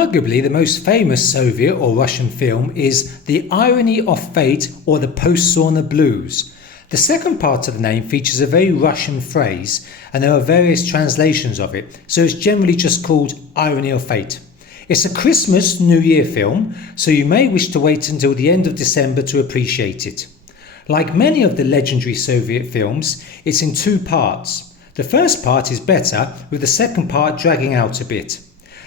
Arguably the most famous Soviet or Russian film is The Irony of Fate or the Post-Sauna Blues. The second part of the name features a very Russian phrase, and there are various translations of it, so it's generally just called Irony of Fate. It's a Christmas New Year film, so you may wish to wait until the end of December to appreciate it. Like many of the legendary Soviet films, it's in two parts. The first part is better, with the second part dragging out a bit.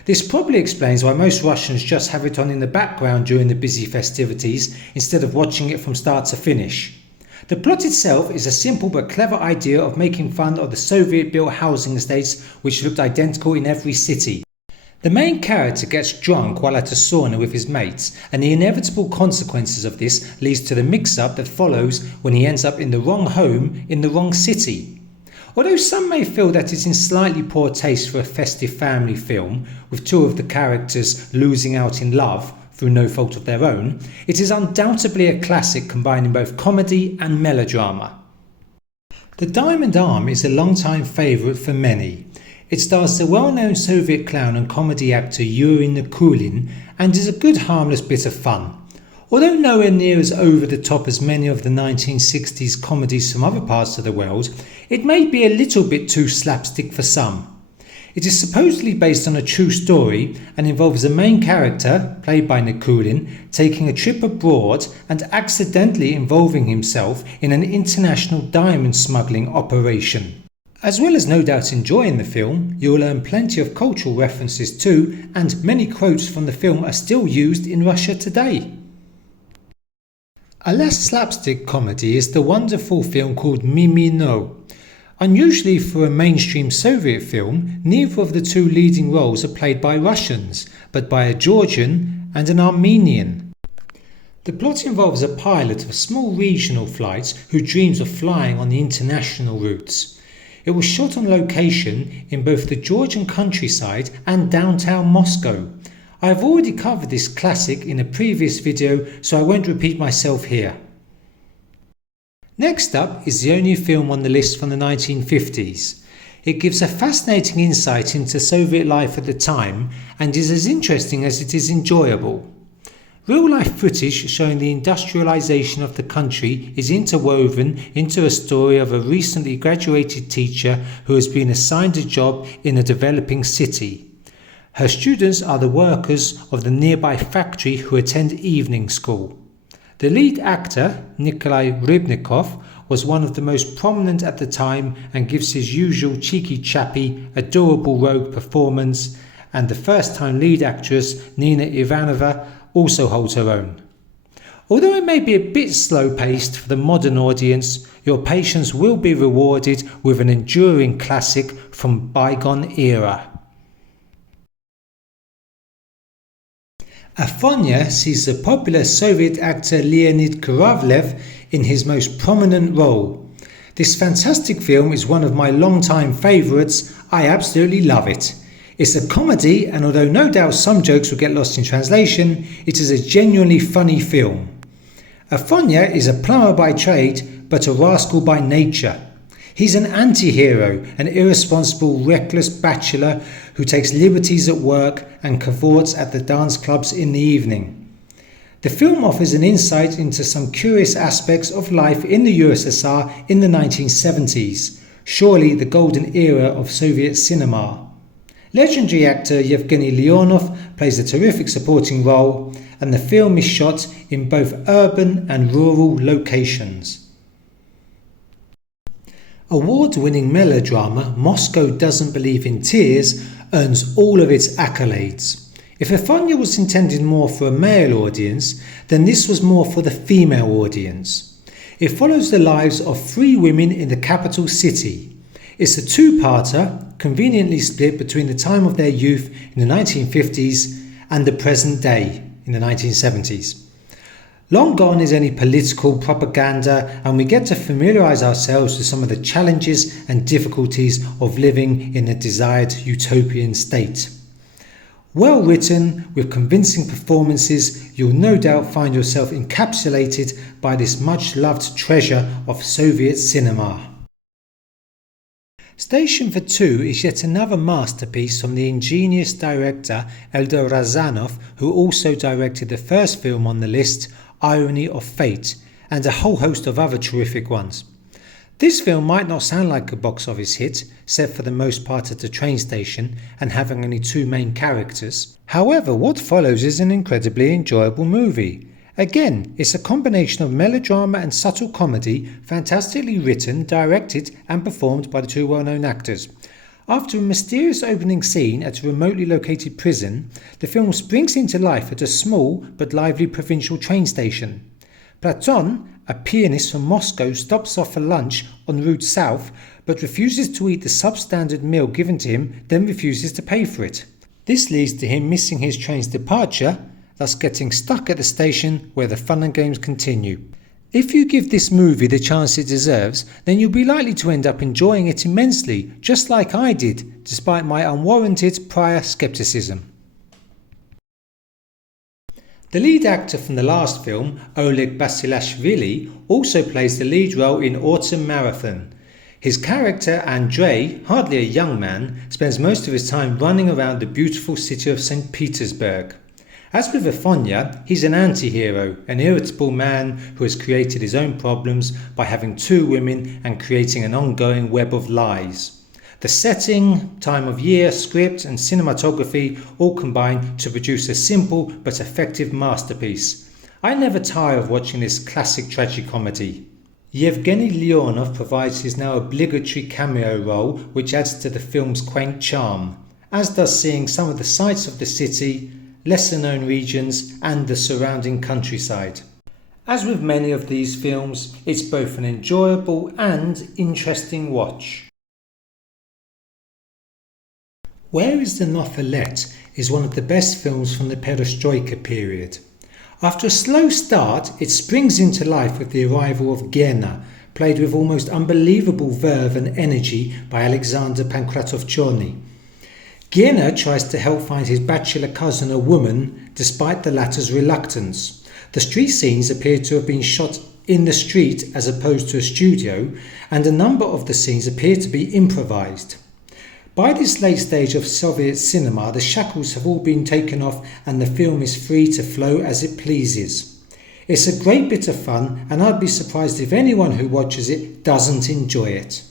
This probably explains why most Russians just have it on in the background during the busy festivities instead of watching it from start to finish. The plot itself is a simple but clever idea of making fun of the Soviet-built housing estates which looked identical in every city. The main character gets drunk while at a sauna with his mates, and the inevitable consequences of this leads to the mix-up that follows when he ends up in the wrong home in the wrong city. Although some may feel that it's in slightly poor taste for a festive family film, with two of the characters losing out in love through no fault of their own, it is undoubtedly a classic combining both comedy and melodrama. The Diamond Arm is a long-time favourite for many. It stars the well-known Soviet clown and comedy actor Yuri Nikulin and is a good harmless bit of fun. Although nowhere near as over the top as many of the 1960s comedies from other parts of the world, it may be a little bit too slapstick for some. It is supposedly based on a true story and involves the main character, played by Nikulin, taking a trip abroad and accidentally involving himself in an international diamond smuggling operation. As well as no doubt enjoying the film, you will learn plenty of cultural references too, and many quotes from the film are still used in Russia today. A less slapstick comedy is the wonderful film called Mimino. Unusually for a mainstream Soviet film, neither of the two leading roles are played by Russians, but by a Georgian and an Armenian. The plot involves a pilot of a small regional flight who dreams of flying on the international routes. It was shot on location in both the Georgian countryside and downtown Moscow. I have already covered this classic in a previous video, so I won't repeat myself here. Next up is the only film on the list from the 1950s. It gives a fascinating insight into Soviet life at the time and is as interesting as it is enjoyable. Real-life footage showing the industrialization of the country is interwoven into a story of a recently graduated teacher who has been assigned a job in a developing city. Her students are the workers of the nearby factory who attend evening school. The lead actor, Nikolai Rybnikov, was one of the most prominent at the time and gives his usual cheeky chappy, adorable rogue performance, and the first-time lead actress, Nina Ivanova, also holds her own. Although it may be a bit slow-paced for the modern audience, your patience will be rewarded with an enduring classic from bygone era. Afonya sees the popular Soviet actor Leonid Kuravlev in his most prominent role. This fantastic film is one of my long-time favourites. I absolutely love it. It's a comedy, and although no doubt some jokes will get lost in translation, it is a genuinely funny film. Afonya is a plumber by trade, but a rascal by nature. He's an anti-hero, an irresponsible, reckless bachelor who takes liberties at work and cavorts at the dance clubs in the evening. The film offers an insight into some curious aspects of life in the USSR in the 1970s, surely the golden era of Soviet cinema. Legendary actor Yevgeny Leonov plays a terrific supporting role, and the film is shot in both urban and rural locations. Award-winning melodrama Moscow Doesn't Believe in Tears earns all of its accolades. If Afonya was intended more for a male audience, then this was more for the female audience. It follows the lives of three women in the capital city. It's a two-parter, conveniently split between the time of their youth in the 1950s and the present day in the 1970s. Long gone is any political propaganda, and we get to familiarise ourselves with some of the challenges and difficulties of living in the desired utopian state. Well written, with convincing performances, you'll no doubt find yourself encapsulated by this much loved treasure of Soviet cinema. Station for Two is yet another masterpiece from the ingenious director Eldar Razanov, who also directed the first film on the list, Irony of Fate, and a whole host of other terrific ones. This film might not sound like a box office hit, set for the most part at a train station and having only two main characters. However, what follows is an incredibly enjoyable movie. Again, it's a combination of melodrama and subtle comedy, fantastically written, directed and performed by the two well-known actors. After a mysterious opening scene at a remotely located prison, the film springs into life at a small but lively provincial train station. Platon, a pianist from Moscow, stops off for lunch en route south but refuses to eat the substandard meal given to him, then refuses to pay for it. This leads to him missing his train's departure, thus getting stuck at the station where the fun and games continue. If you give this movie the chance it deserves, then you'll be likely to end up enjoying it immensely, just like I did, despite my unwarranted prior skepticism. The lead actor from the last film, Oleg Basilashvili, also plays the lead role in Autumn Marathon. His character, Andrei, hardly a young man, spends most of his time running around the beautiful city of St. Petersburg. As with Afonya, he's an anti-hero, an irritable man who has created his own problems by having two women and creating an ongoing web of lies. The setting, time of year, script and cinematography all combine to produce a simple but effective masterpiece. I never tire of watching this classic tragicomedy. Yevgeny Leonov provides his now obligatory cameo role, which adds to the film's quaint charm, as does seeing some of the sights of the city, lesser known regions and the surrounding countryside. As with many of these films, it's both an enjoyable and interesting watch. Where is the Nofelet is one of the best films from the Perestroika period. After a slow start, it springs into life with the arrival of Gena, played with almost unbelievable verve and energy by Alexander Pankratov-Chorny. Gena tries to help find his bachelor cousin a woman, despite the latter's reluctance. The street scenes appear to have been shot in the street as opposed to a studio, and a number of the scenes appear to be improvised. By this late stage of Soviet cinema, the shackles have all been taken off and the film is free to flow as it pleases. It's a great bit of fun, and I'd be surprised if anyone who watches it doesn't enjoy it.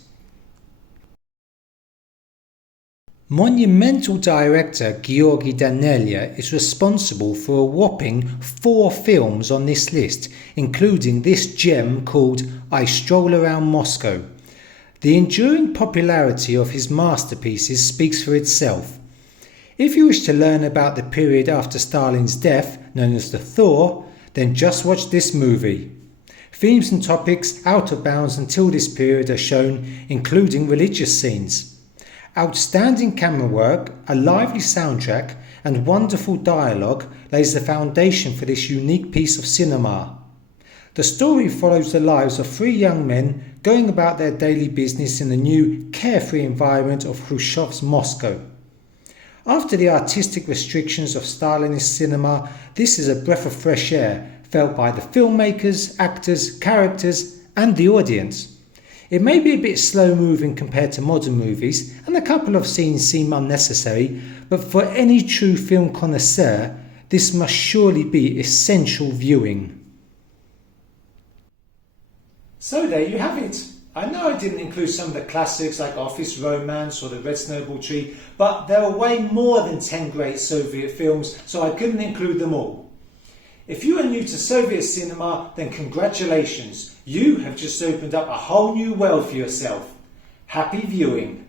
Monumental director Georgi Danelia is responsible for a whopping 4 films on this list, including this gem called I Stroll Around Moscow. The enduring popularity of his masterpieces speaks for itself. If you wish to learn about the period after Stalin's death, known as the Thaw, then just watch this movie. Themes and topics out of bounds until this period are shown, including religious scenes. Outstanding camera work, a lively soundtrack and wonderful dialogue lays the foundation for this unique piece of cinema. The story follows the lives of 3 young men going about their daily business in the new, carefree environment of Khrushchev's Moscow. After the artistic restrictions of Stalinist cinema, this is a breath of fresh air felt by the filmmakers, actors, characters and the audience. It may be a bit slow-moving compared to modern movies, and a couple of scenes seem unnecessary, but for any true film connoisseur, this must surely be essential viewing. So there you have it. I know I didn't include some of the classics like Office Romance or The Red Snowball Tree, but there are way more than 10 great Soviet films, so I couldn't include them all. If you are new to Soviet cinema, then congratulations. You have just opened up a whole new world for yourself. Happy viewing.